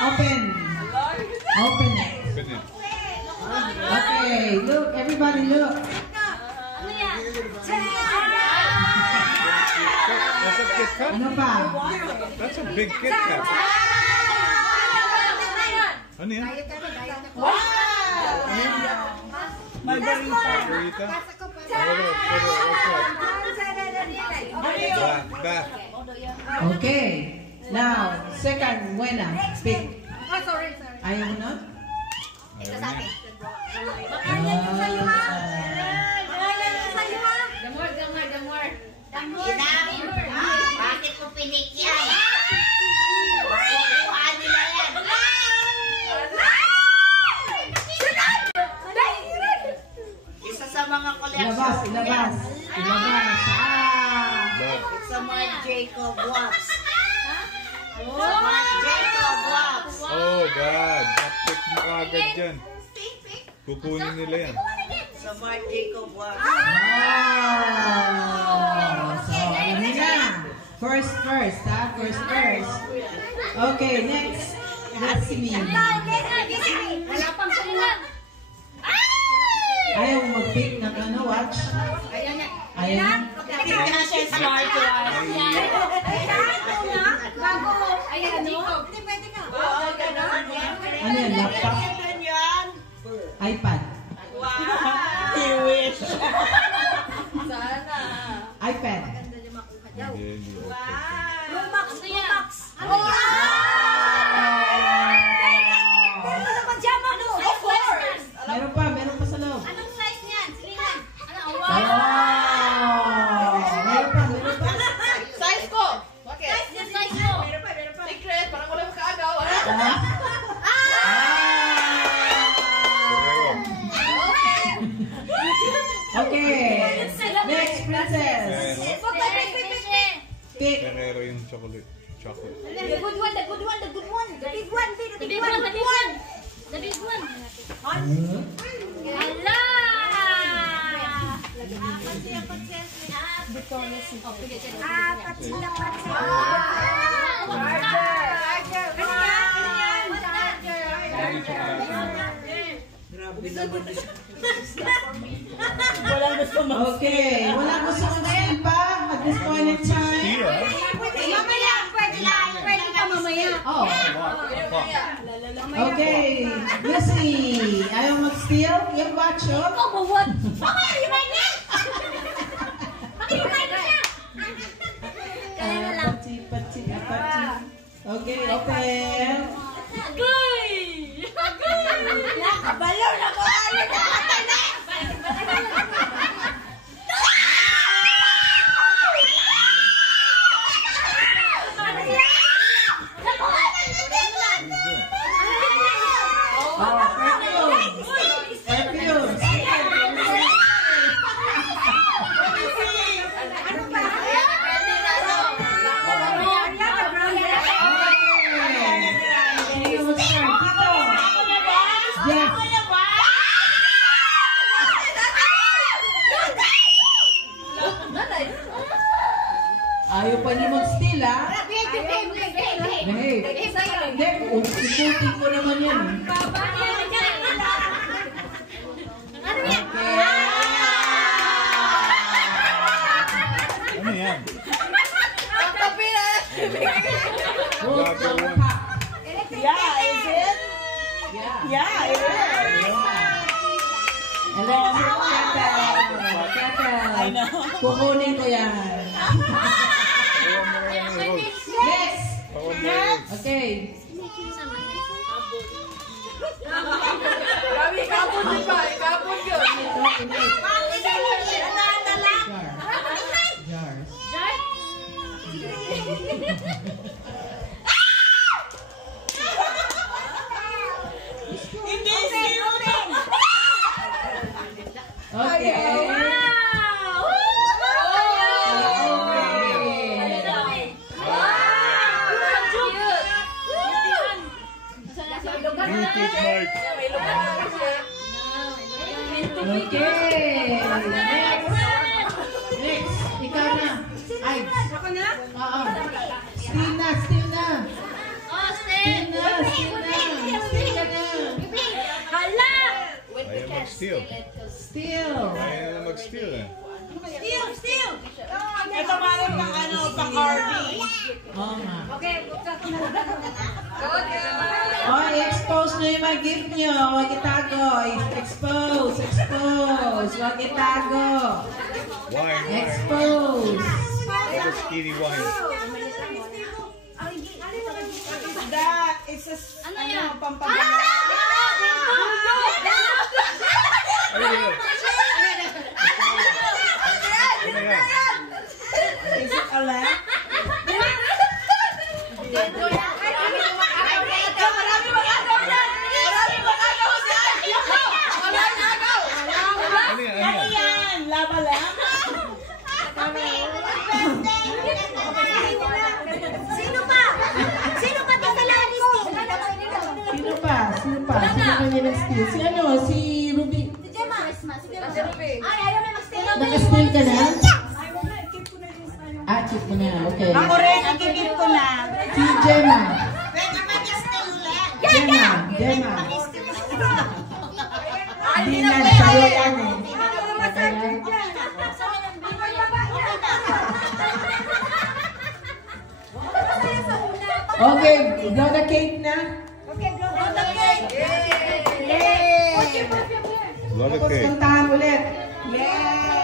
Open. Open it. Okay, look. Everybody look. Ano pa? That's a big Kit Kat. Ano yan? Wow! Margarita. Okay. Now, second, Buena. Speak. Oh, sorry. Ayaw mo na? Ito sa akin. Bakit mo pinik yan? Kuhaan nila yan. Isa sa mga collection. Ilabas. It's a Marc Jacob wax. Marc Jacob wax. Oh God, kapit mo kagad dyan. Kukunin nila yan. Sa Marc Jacob wax. Wow! So, ano na? First, ha? First. Okay, next. Let's see. Wala pang sulat. Ayaw mo mag-pick ng ano, watch? Ayaw na? Hindi na siya smart watch. Bago. Ayan, Jacob. Ano yan? Laptop? iPad? Wow! You wish. Sana. iPad? Lumax. Of course. Meron pa sa loob. Anong size niyan? Silingan. Wow! Meron pa. Size ko. Bakit? Size mo. Secret. Parang wala makaagaw. Okay. Next, princess. Pick. Ferrero yung chocolate. The good one. The big one. The big one. Hala! Apat sila Okay. Wala gusto kong steal pa at this point in time. Pwede ka mamaya. Oh. Okay. Lucy, ayaw mag-steal? Yung bacho? What? Okay, rewind niya! Rewind niya! Kaya na lang. Pati. Okay, open. Agoy! Nakabalaw na ko! Ano na? Ayaw pa niyo mag-steal, ha? Behave. Ikutin ko naman yan. Ano yan? Yeah, is it? Yeah, it is. Kukunin ko yan. Next. Okay. Kami kapon din ba? Kapon yun. Jars. Okay. Okay. Next. Ikaw na. Ay. Ako na? Oo. Steal na. Oh, stay. Steal. Steal. Ayaw na mag-steal eh. Steal. Ito meron pang ano, pang RV. Oo nga. Okay, Oh, i-expose nyo yung mga gift nyo. Huwag itago. Expose. Huwag itago. Wine. Expose. Ito skinny wine. That, it's a, Ano yan? pampagana. Ayun yun. Ano yan? Is it a lamp? Ano yan? Ano yan? Lava lamp? Sino pa? Sino pa tatalaan ko? Sino pa? Sino kanya nag-steal? Si ano? Si Ruby. Si Gemma. Ay, ayaw na mag-stay. Naka-steal ka na? Ah, check mo na. Okay. Ako rin, ikikip ko na. Si Gemma. Gemma. Gemma. Hindi na, sa'yo yan eh. Okay lang? Okay, blow the cake na. Lot of Tapos cake. kantahan ulit. Yay!